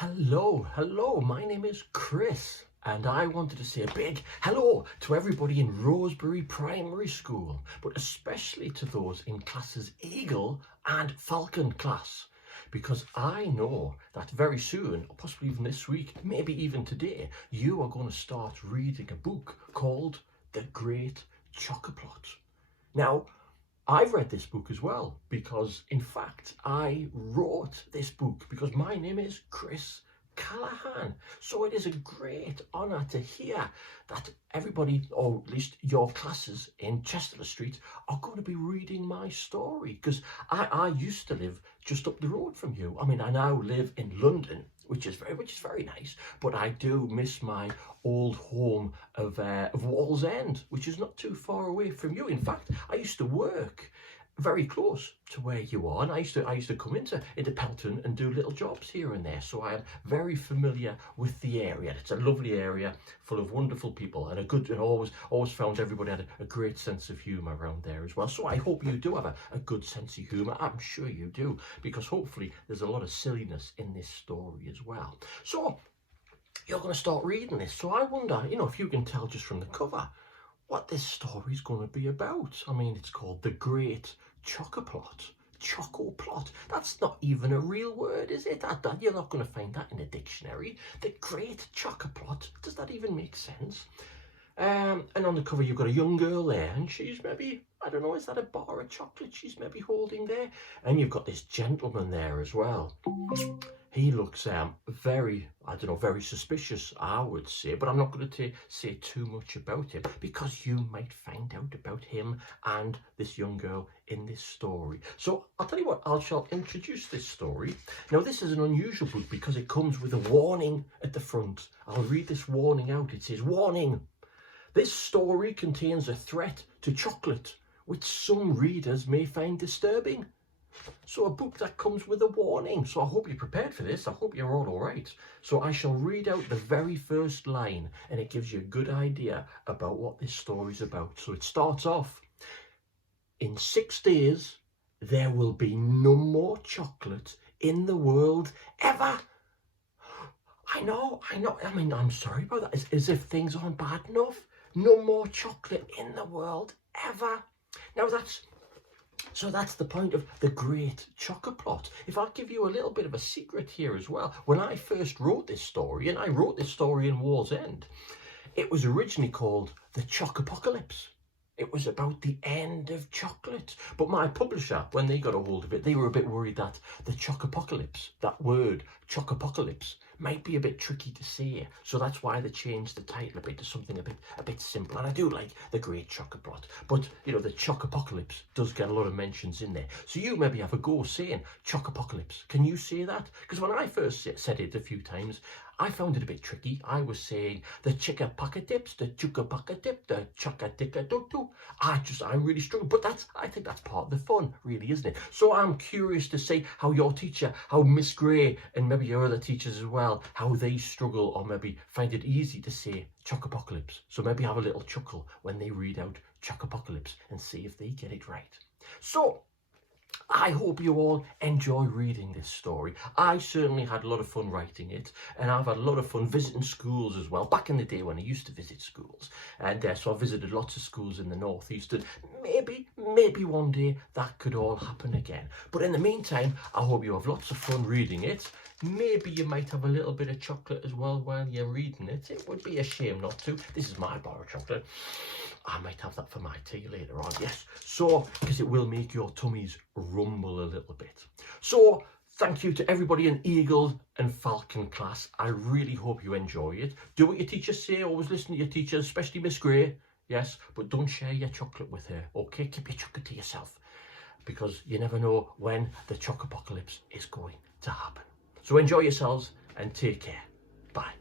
Hello, my name is Chris, and I wanted to say a big hello to everybody in Roseberry Primary School, but especially to those in classes Eagle and Falcon Class, because I know that very soon, or possibly even this week, maybe even today, you are going to start reading a book called The Great Chocoplot. Now, I've read this book as well because, in fact, I wrote this book because my name is Chris Callaghan. So it is a great honour to hear that everybody, or at least your classes in Chester Street, are going to be reading my story, because I used to live just up the road from you. I mean, I now live in London, which is very nice, but I do miss my old home of Wallsend, which is not too far away from you. In fact, I used to work very close to where you are, and I used to come into Pelton and do little jobs here and there, so I am very familiar with the area. It's a lovely area full of wonderful people, and always found everybody had a great sense of humour around there as well. So I hope you do have a good sense of humour. I'm sure you do, because hopefully there's a lot of silliness in this story as well. So you're going to start reading this, so I wonder, if you can tell just from the cover what this story is going to be about. I mean, it's called The Great Chocoplot. Chocoplot. That's not even a real word, is it? You're not going to find that in a dictionary. The Great Chocoplot. Does that even make sense? And on the cover, you've got a young girl there, and she's maybe, I don't know, is that a bar of chocolate she's maybe holding there? And you've got this gentleman there as well. He looks very suspicious, I would say, but I'm not going to say too much about him, because you might find out about him and this young girl in this story. So I'll tell you what, I shall introduce this story. Now, this is an unusual book because it comes with a warning at the front. I'll read this warning out. It says, "Warning! This story contains a threat to chocolate, which some readers may find disturbing." So a book that comes with a warning. So I hope you're prepared for this. I hope you're all right. So I shall read out the very first line, and it gives you a good idea about what this story's about. So it starts off, "In 6 days, there will be no more chocolate in the world ever." I know. I mean, I'm sorry about that. As if things aren't bad enough. No more chocolate in the world ever. Now that's the point of The Great Chocoplot. If I give you a little bit of a secret here as well, when I first wrote this story, and I wrote this story in Wallsend, it was originally called The Chocopocalypse. It was about the end of chocolate. But my publisher, when they got a hold of it, they were a bit worried that the Chocopocalypse, that word, Chocopocalypse, might be a bit tricky to say. So that's why they changed the title a bit to something a bit simpler. And I do like The Great Chocoplot. But, the Chocopocalypse does get a lot of mentions in there. So you maybe have a go saying Chocopocalypse. Can you say that? Because when I first said it a few times, I found it a bit tricky. I was saying the Chocopocalypse, the Chocopocalypse, the Chocopocalypse. I really struggle. But I think that's part of the fun, really, isn't it? So I'm curious to see how your teacher, how Miss Gray, and maybe your other teachers as well, how they struggle or maybe find it easy to say Chocopocalypse. So maybe have a little chuckle when they read out Chocopocalypse and see if they get it right. So I hope you all enjoy reading this story. I certainly had a lot of fun writing it, and I've had a lot of fun visiting schools as well, back in the day when I used to visit schools. And so I visited lots of schools in the northeast, and maybe one day that could all happen again. But in the meantime, I hope you have lots of fun reading it. Maybe you might have a little bit of chocolate as well while you're reading it. It would be a shame not to. This is my bar of chocolate. I might have that for my tea later on, yes. So, because it will make your tummies rumble a little bit. So, thank you to everybody in Eagle and Falcon Class. I really hope you enjoy it. Do what your teachers say. Always listen to your teachers, especially Miss Gray. Yes, but don't share your chocolate with her, okay? Keep your chocolate to yourself, because you never know when the Chocopocalypse is going to happen. So enjoy yourselves and take care. Bye.